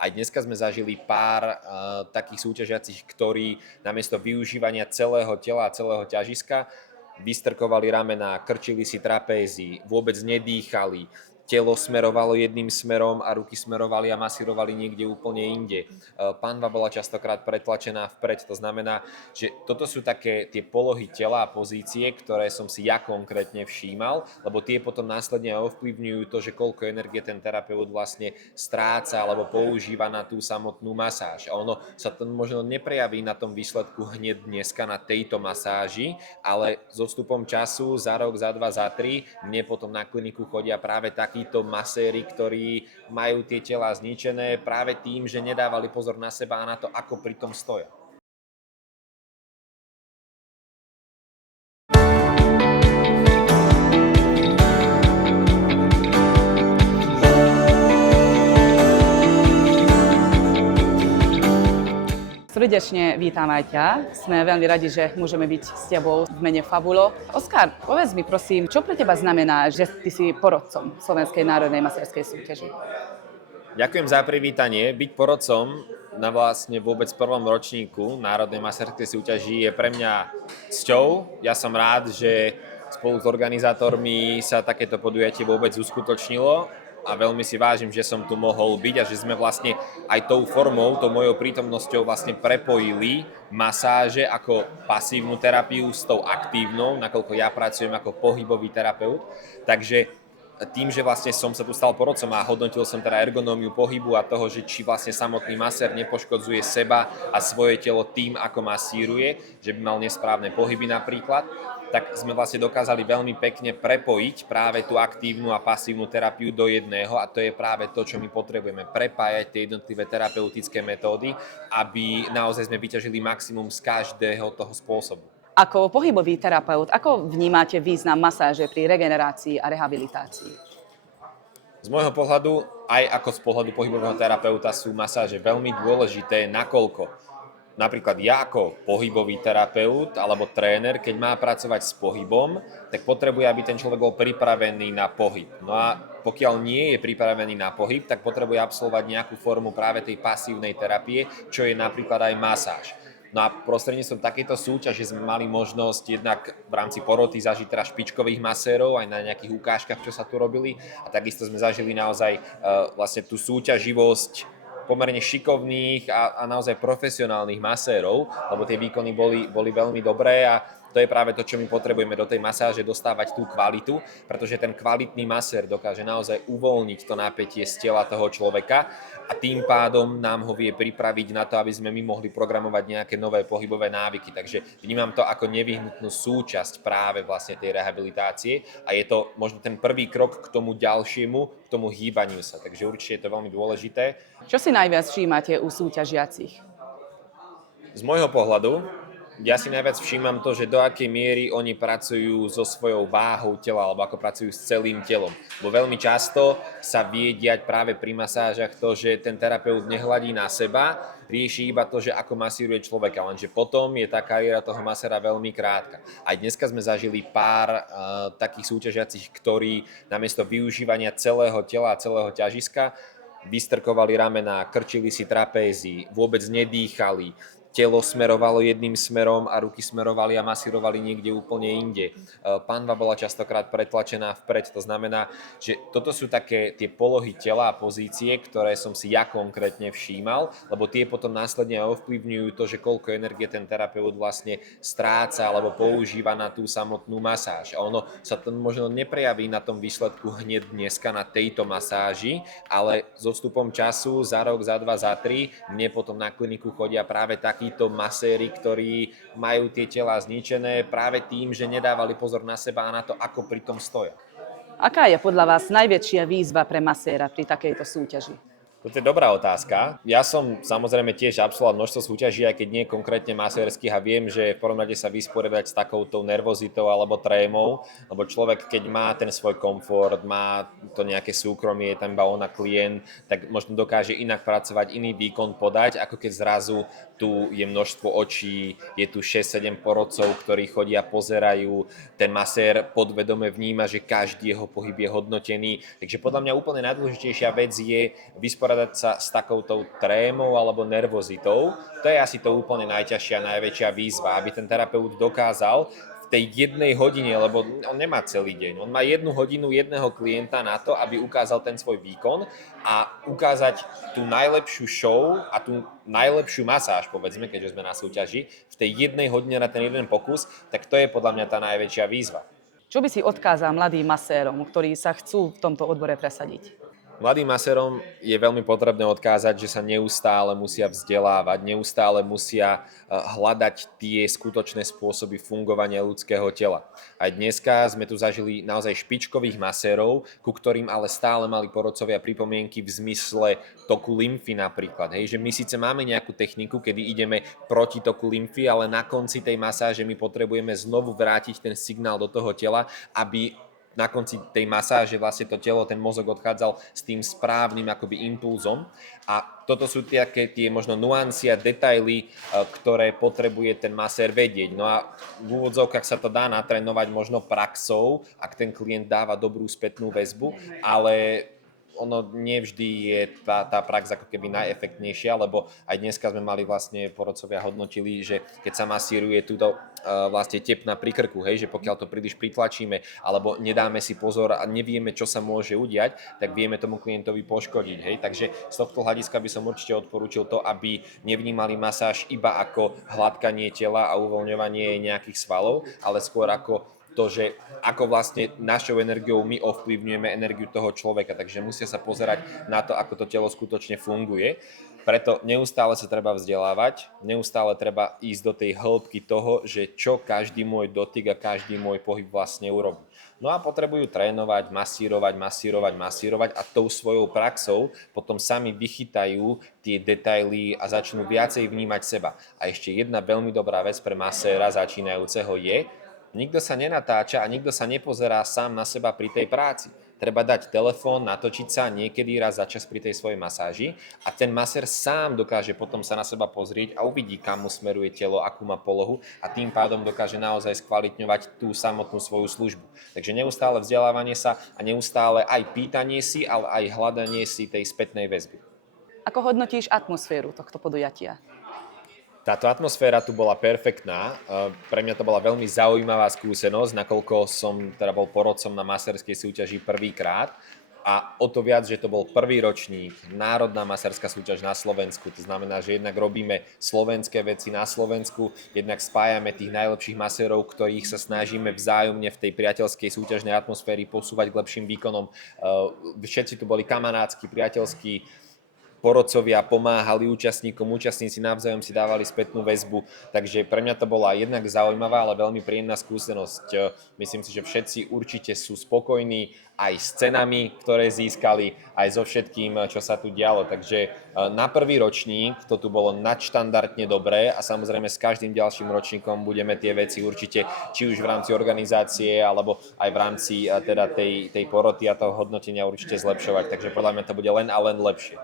Aj dneska sme zažili pár takých súťažiacich, ktorí namiesto využívania celého tela a celého ťažiska vystrkovali ramená, krčili si trapézy, vôbec nedýchali, telo smerovalo jedným smerom a ruky smerovali a masírovali niekde úplne inde. Panva bola častokrát pretlačená vpred, to znamená, že toto sú také tie polohy tela a pozície, ktoré som si ja konkrétne všímal, lebo tie potom následne ovplyvňujú to, že koľko energie ten terapeut vlastne stráca alebo používa na tú samotnú masáž. A ono sa to možno neprejaví na tom výsledku hneď dneska na tejto masáži, ale s odstupom času, za rok, za dva, za tri, mne potom na kliniku chodia práve takíto maséri, ktorí majú tie tela zničené práve tým, že nedávali pozor na seba a na to, ako pri tom stoja. Srdečne vítam aj ťa. Sme veľmi radi, že môžeme byť s tebou v mene Fabulo. Oskar, povedz mi prosím, čo pre teba znamená, že ty si porodcom Slovenskej národnej masérskej súťaže? Ďakujem za privítanie. Byť porodcom na vlastne vôbec prvom ročníku Národnej masérskej súťaži je pre mňa cťou. Ja som rád, že spolu s organizátormi sa takéto podujatie vôbec uskutočnilo a veľmi si vážim, že som tu mohol byť a že sme vlastne aj tou formou, tou mojou prítomnosťou vlastne prepojili masáže ako pasívnu terapiu s tou aktívnou, nakoľko ja pracujem ako pohybový terapeut. Takže tým, že vlastne som sa tu stal porodcom a hodnotil som teda ergonómiu pohybu a toho, že či vlastne samotný masér nepoškodzuje seba a svoje telo tým, ako masíruje, že by mal nesprávne pohyby napríklad, tak sme vlastne dokázali veľmi pekne prepojiť práve tú aktívnu a pasívnu terapiu do jedného a to je práve to, čo my potrebujeme, prepájať tie jednotlivé terapeutické metódy, aby naozaj sme vyťažili maximum z každého toho spôsobu. Ako pohybový terapeut, ako vnímate význam masáže pri regenerácii a rehabilitácii? Z môjho pohľadu, aj ako z pohľadu pohybového terapeuta sú masáže veľmi dôležité, nakoľko napríklad ja ako pohybový terapeut alebo tréner, keď má pracovať s pohybom, tak potrebuje, aby ten človek bol pripravený na pohyb. No a pokiaľ nie je pripravený na pohyb, tak potrebuje absolvovať nejakú formu práve tej pasívnej terapie, čo je napríklad aj masáž. No a prostredníctvom takéto súťaže sme mali možnosť jednak v rámci poroty zažiť teda špičkových masérov aj na nejakých ukážkach, čo sa tu robili a takisto sme zažili naozaj vlastne tú súťaživosť pomerne šikovných a naozaj profesionálnych masérov, lebo tie výkony boli veľmi dobré a to je práve to, čo my potrebujeme do tej masáže dostávať tú kvalitu, pretože ten kvalitný masér dokáže naozaj uvoľniť to napätie z tela toho človeka a tým pádom nám ho vie pripraviť na to, aby sme my mohli programovať nejaké nové pohybové návyky. Takže vnímam to ako nevyhnutnú súčasť práve vlastne tej rehabilitácie a je to možno ten prvý krok k tomu ďalšiemu, k tomu hýbaniu sa. Takže určite je to veľmi dôležité. Čo si najviac všímate u súťažiacich? Z môjho pohľadu, ja si najviac všímam to, že do akej miery oni pracujú so svojou váhou tela alebo ako pracujú s celým telom. Bo veľmi často sa vie diať práve pri masážach to, že ten terapeut nehľadí na seba, rieši iba to, že ako masíruje človeka, lenže potom je tá kariéra toho maséra veľmi krátka. Aj dneska sme zažili pár takých súťažiacich, ktorí namiesto využívania celého tela a celého ťažiska vystrkovali ramená, krčili si trapézy, vôbec nedýchali, telo smerovalo jedným smerom a ruky smerovali a masírovali niekde úplne inde. Panva bola častokrát pretlačená vpred, to znamená, že toto sú také tie polohy tela a pozície, ktoré som si ja konkrétne všímal, lebo tie potom následne ovplyvňujú to, že koľko energie ten terapeut vlastne stráca alebo používa na tú samotnú masáž. A ono sa to možno neprejaví na tom výsledku hneď dneska na tejto masáži, ale s odstupom času, za rok, za dva, za tri, mne potom na kliniku chodia práve takíto maséri, ktorí majú tie tela zničené práve tým, že nedávali pozor na seba a na to, ako pri tom stoja. Aká je podľa vás najväčšia výzva pre maséra pri takejto súťaži? Toto je dobrá otázka. Ja som samozrejme tiež absolvoval množstvo súťaží, aj keď nie konkrétne masérskych a viem, že v prvom rade sa vysporiadať s takouto nervozitou alebo trémou, lebo človek, keď má ten svoj komfort, má to nejaké súkromie, je tam iba ona klient, tak možno dokáže inak pracovať, iný výkon podať, ako keď zrazu tu je množstvo očí, je tu 6-7 porodcov, ktorí chodia, pozerajú, ten masér podvedome vníma, že každý jeho pohyb je hodnotený. Takže podľa mňa úplne najdôležitejšia vec je vysporiadať vysporiadať sa s takouto trémou alebo nervozitou. To je asi to úplne najťažšia, najväčšia výzva, aby ten terapeut dokázal v tej jednej hodine, lebo on nemá celý deň, on má 1 hodinu jedného klienta na to, aby ukázal ten svoj výkon a ukázať tú najlepšiu show a tú najlepšiu masáž, povedzme, keďže sme na súťaži, v tej 1 hodine na ten jeden pokus, tak to je podľa mňa tá najväčšia výzva. Čo by si odkázal mladým masérom, ktorí sa chcú v tomto odbore presadiť? Mladým masérom je veľmi potrebné odkázať, že sa neustále musia vzdelávať, neustále musia hľadať tie skutočné spôsoby fungovania ľudského tela. Aj dneska sme tu zažili naozaj špičkových masérov, ku ktorým ale stále mali porodcovia pripomienky v zmysle toku lymfy napríklad. Hej, že my síce máme nejakú techniku, kedy ideme proti toku lymfy, ale na konci tej masáže my potrebujeme znovu vrátiť ten signál do toho tela, aby na konci tej masáže vlastne to telo, ten mozog odchádzal s tým správnym akoby impulzom a toto sú tie možno nuancy a detaily, ktoré potrebuje ten masér vedieť. No a v úvodzovkách sa to dá natrénovať možno praxou, ak ten klient dáva dobrú spätnú väzbu, ale ono nevždy je tá prax ako keby najefektnejšia, lebo aj dneska sme mali vlastne porodcovia hodnotili, že keď sa masíruje túto vlastne tepna pri krku, hej, že pokiaľ to príliš pritlačíme alebo nedáme si pozor a nevieme, čo sa môže udiať, tak vieme tomu klientovi poškodiť. Hej. Takže z tohto hľadiska by som určite odporúčil to, aby nevnímali masáž iba ako hladkanie tela a uvoľňovanie nejakých svalov, ale skôr ako to, že ako vlastne našou energiou my ovplyvňujeme energiu toho človeka, takže musia sa pozerať na to, ako to telo skutočne funguje. Preto neustále sa treba vzdelávať, neustále treba ísť do tej hĺbky toho, že čo každý môj dotyk a každý môj pohyb vlastne urobí. No a potrebujú trénovať, masírovať a tou svojou praxou potom sami vychytajú tie detaily a začnú viacej vnímať seba. A ešte jedna veľmi dobrá vec pre maséra začínajúceho je, nikto sa nenatáča a nikto sa nepozerá sám na seba pri tej práci. Treba dať telefón, natočiť sa niekedy raz za čas pri tej svojej masáži a ten masér sám dokáže potom sa na seba pozrieť a uvidí, kam mu smeruje telo, akú má polohu a tým pádom dokáže naozaj skvalitňovať tú samotnú svoju službu. Takže neustále vzdelávanie sa a neustále aj pýtanie si, ale aj hľadanie si tej spätnej väzby. Ako hodnotíš atmosféru tohto podujatia? Táto atmosféra tu bola perfektná. Pre mňa to bola veľmi zaujímavá skúsenosť, nakoľko som teda bol porodcom na masérskej súťaži prvýkrát. A o to viac, že to bol prvý ročník, národná masérska súťaž na Slovensku. To znamená, že jednak robíme slovenské veci na Slovensku, jednak spájame tých najlepších masérov, ktorých sa snažíme vzájomne v tej priateľskej súťažnej atmosféry posúvať k lepším výkonom. Všetci tu boli kamarátsky, priateľskí, porodcovia pomáhali účastníkom, účastníci navzájom si dávali spätnú väzbu, takže pre mňa to bola jednak zaujímavá, ale veľmi príjemná skúsenosť. Myslím si, že všetci určite sú spokojní aj s cenami, ktoré získali, aj so všetkým, čo sa tu dialo. Takže na prvý ročník to tu bolo nadštandardne dobré a samozrejme s každým ďalším ročníkom budeme tie veci určite, či už v rámci organizácie, alebo aj v rámci teda tej poroty a toho hodnotenia určite zlepšovať. Takže podľa mňa to bude len a len lepšie.